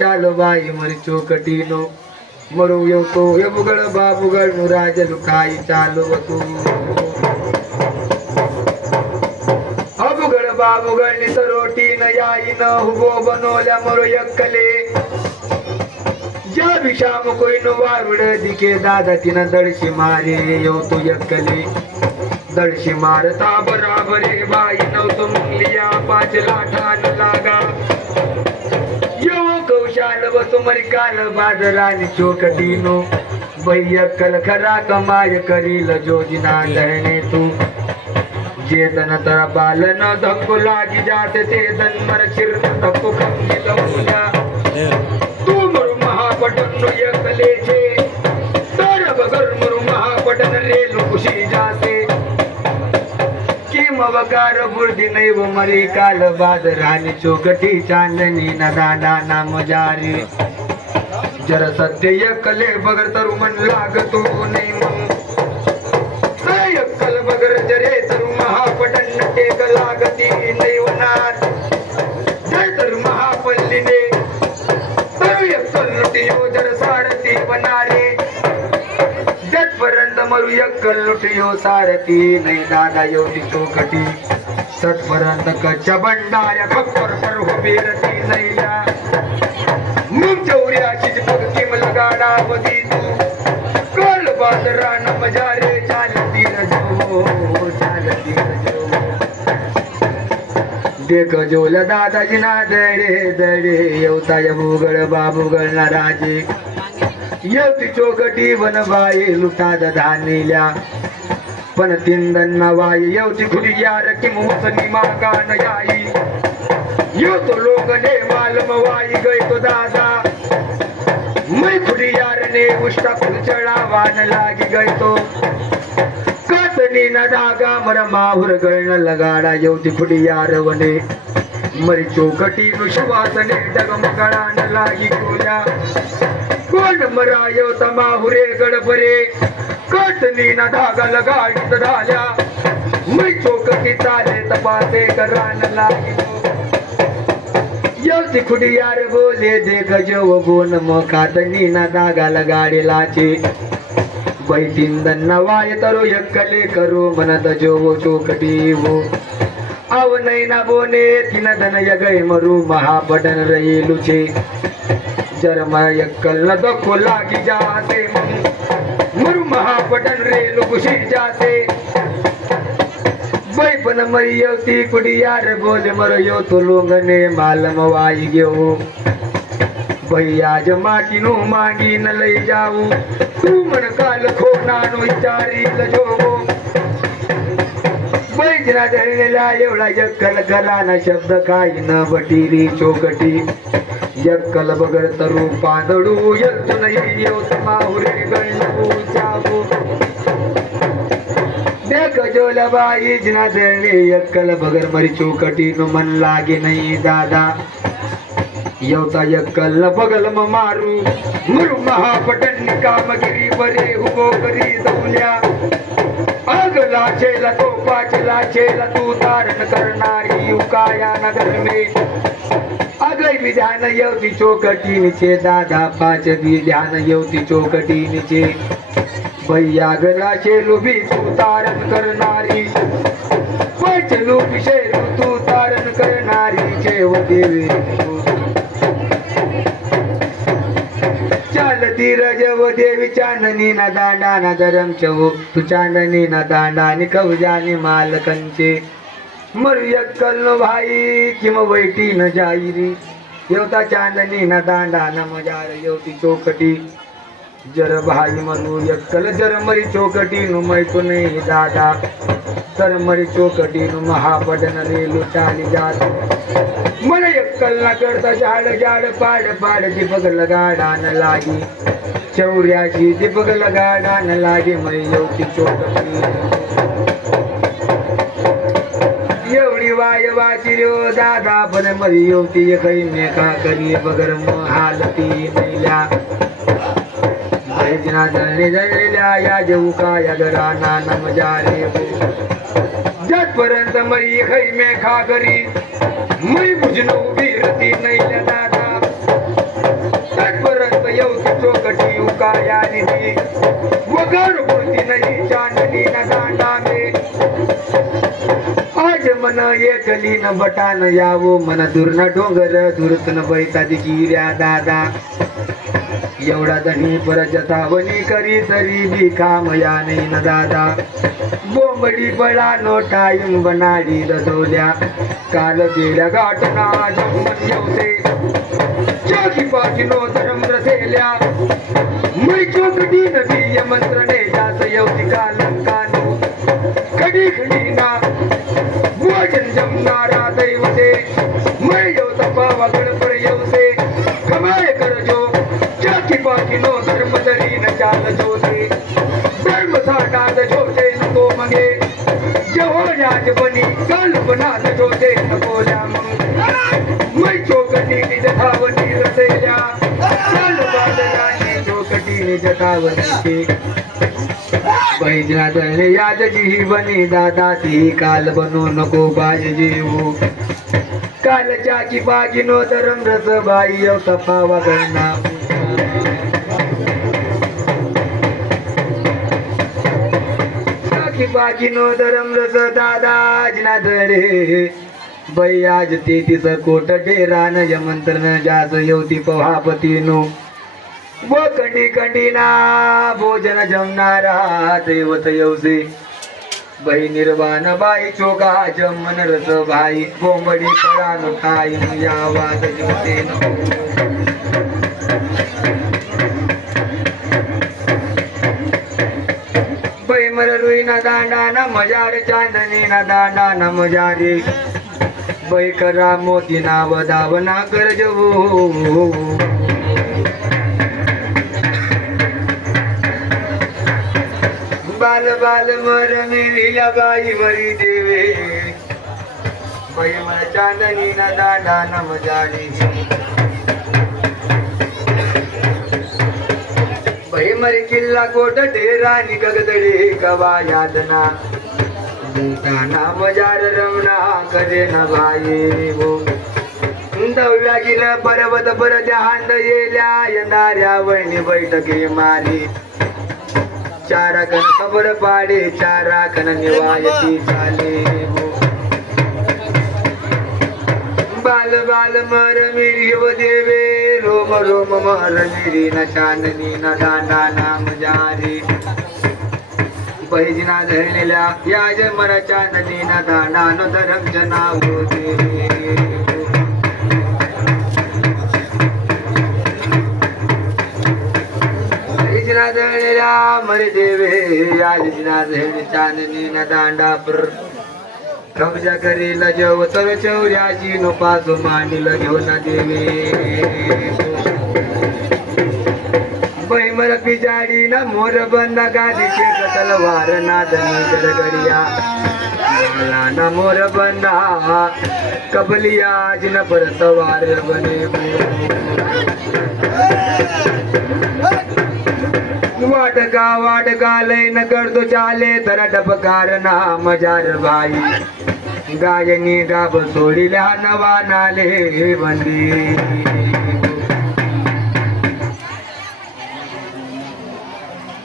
चाल बाई मरी चोकटीनो. मरू येतो हे बुगळ बा बुगळ राज लुकाई चालू तू अबुगळ बा बुगळ निसरोटी न याई न हुगो बनवल्या मरो यक्कले. ज्या विषाम कोईन वारुड दिके दादा तिनं दडशी मारे येतो यक्कले. दडशी मारता बराबरे बाई नव्हतो मुंगलिया पाच लाठान लागा. येऊ खुशाल व तुमरी काल बादरानी चोकटीनो भैया कल खरा कमाय करी लजो जिना दहने तू. जे तन तर बालन धक्को लागी जाते ते दन मर चिर धक्को खंगी लवल्या तू मरु महापटन यकलेचे तर बगर मरु महापटन रे खुशी जाते. किम वकार बुर्दी नैव मरी काल बाद राणी चोकटी चांदणी न दादा नाम जारी जर सत्य यकले बगर तरु मन लागतो नाही मग। मरु यक्कल सारथी नाही दादा योगी चौकटी सटपर्यंत कच्च्या बंडाऱ्या खप्पर पर हुबेरती नैया मग चौऱ्याशीच भक्ती मला गाडावती तू कल बाजरा न मजारे चालती रजो चालती रजो देख जोल दादाजी ना दडे दडे येवता भूगळ बाबुगळ ना राजे येवती चोकटी वनबाई लुटा धानिल्या पण तिंदन नवाई येवती खुरी यार कि मुसनी मागा न याई. लोक ने मालम वाई गय तो दादा. मै खुरी यारने उष्टा फुल चढावान लागी गय तो. कातनी न धागा मर माहुर गळण लगाडा येवती खुरी यार वने. मरी चोकटी नु सुवासने डगमगळा न लागी गोल्या. कोण मराय समाहुरे गडबरे कातनी न धागा लगाडीत झाल्या मै चोकटी चाले तपासे करान लागी येवती खुडी यार बोले देख जव बोन मकातनी ना दागा लगाडेलाचे बैतिंदन नवाय तरो यक्कले करो मनत जो चोकटी वो अव नैना बोने तिन धन यगय मरु महापडन रयेलुचे जरम यक्कल न दखो लागी जाते मरु महापटन रेलु कुशी जाते बैपन मरी येवती कुडी यार बोल मर यो तो लोंगने मालम वाई घेऊ भैयाज माटीनो मागी न लई जाऊ तू मन काल खो नानो विचारी धरलेला एवढा जक्कल कला न शब्द काय न बटीरी चोकटी. यक्कल बगर तरू पांदडू यल्तु नाही येऊ माहुरे गणू चाबू देख जोलबाई जना धरले यक्कल बगर मरी चोकटी नु मन लागे नाही दादा. येवता यक्कल बगल म मारू मुरु महापटन कामगिरी बरे उभो करी दौल्या. लाचेला तो पाचला तू तारण करणारी उकाया नगर मे अगय विधान येवती चोकटी निचे दादा पाच विधान येवती चोकटी निचे भैया गलाचे लुबी तू तारण करणारी. पंच लुबी शेरू तू तारण करणारी. जेव हो देवी. चालती रजव देवी चांदनी न दांडा न धरम चवू तू चांदनी न दांडा नि कवजानी मालकंचे. मरु यक्कल नो भाई किम वैटी न जाईरी येवता चांदनी न दांडा न मजार येवती चोकटी. जर भाई मनु यक्कल जर मरी चोकटी नु मैको नाही दादा. करमरी चोकटी नु महापडन रे लुटाली जात. मन एकल ना करता झाड झाड पाड पाड दीपक लगाडा न लागी. चौऱ्याशी दीपक लगाडा न लागे मै येवती चोकटी. एवढी वाय वाची रो दादा पण मरी येवती काही मेका करी बगर हालती मैल्या बैजना जळणे जळलेल्या या जेऊ का या घरा नाना मजा रे जटपर्यंत मरी खै मेखा करी मै बुझनो उभी रती नैल्या दादा दयानिधी वगर होती नाही चांदणी न दांडा मे. आज मन एकली न बटान यावो मन दुर्न डोंगर दुर्तन बैता दिगिऱ्या दादा. एवढा धनी परजतावनी करी तरी बी काम या नाही न दादा. बो बडी बळा नो टाईम बनाडी ददवल्या काल गेल्या गाठना जंगल येवते चाकी पाठी नो धरम रसेल्या मै चोकटी नदी मंत्रणे जात येवती कालंकानो. खडी खडी ना भोजन जमणारा दैवते. मै येवता पावा गणपड येवते कमाय करजो चाकी पाठी नो धर्म दरी न चाल जोते. धर्म साठा जो नको मगे जेव्हा राज बनी कल्पना न जोते नको मग मै चोकटी निज धावती रसेल्या चाल चोकटी निज धावती बैजनाथ याद जीवनी दादा ती काल बनू नको बाज जीवू काल चाकी बागिनो धरम रस बाई तपावा गणना चाकी धरम रस दादाजना जनाथ रे बाई आज ते तिचं कोट डेरा न यमंत्र जास येवती पहापतीनो व कंडी कंडीना भोजन जमणारा दैवत येवसे बाई निर्वाण बाई चोका जमन रस भाई. कोंबडी कळा नो खाई या वाद जोते बाई मर रुई ना दांडा ना मजार चांदणी ना दांडा ना मजारी. बाई करा मोती ना वदावना कर जवू. बाल बाल मर मेरीला बाई मरी देवे. बाई मला चांदणी ना दांडा ना मजारी. मरी किल्ला कोट डेरा नि गगदडे कवा यादना नाम जार रमना करे न भाई वो दव्यागिन पर्वत पर हांद येल्या येणाऱ्या वहिनी बैठकी मारी चारा कन खबर पाडे चारा कन निवायती चाले बाल बाल मर मिरी व देवे रोम रोम मर मिरी न चांदनी न दांडा नाम जारी बहिजना धरलेल्या या मर चांदनी न दांडा न धरम जना होते पैजना धरलेल्या मर देवे याज जिना धरणी चांदनी न दांडा पर कब्जा करील जव तर चौऱ्याची नो पासू मांडील घेऊन देवे. बैमर पिजाडी न मोर बंद गादी तलवार नादनी गडगडिया न मोर बंदा कबलिया जिन पर सवार बने वाटका वाटका लय न करतो चाले तर डबकार ना मजार भाई गायनी गाब सोडिल्या नवा नाले बंदी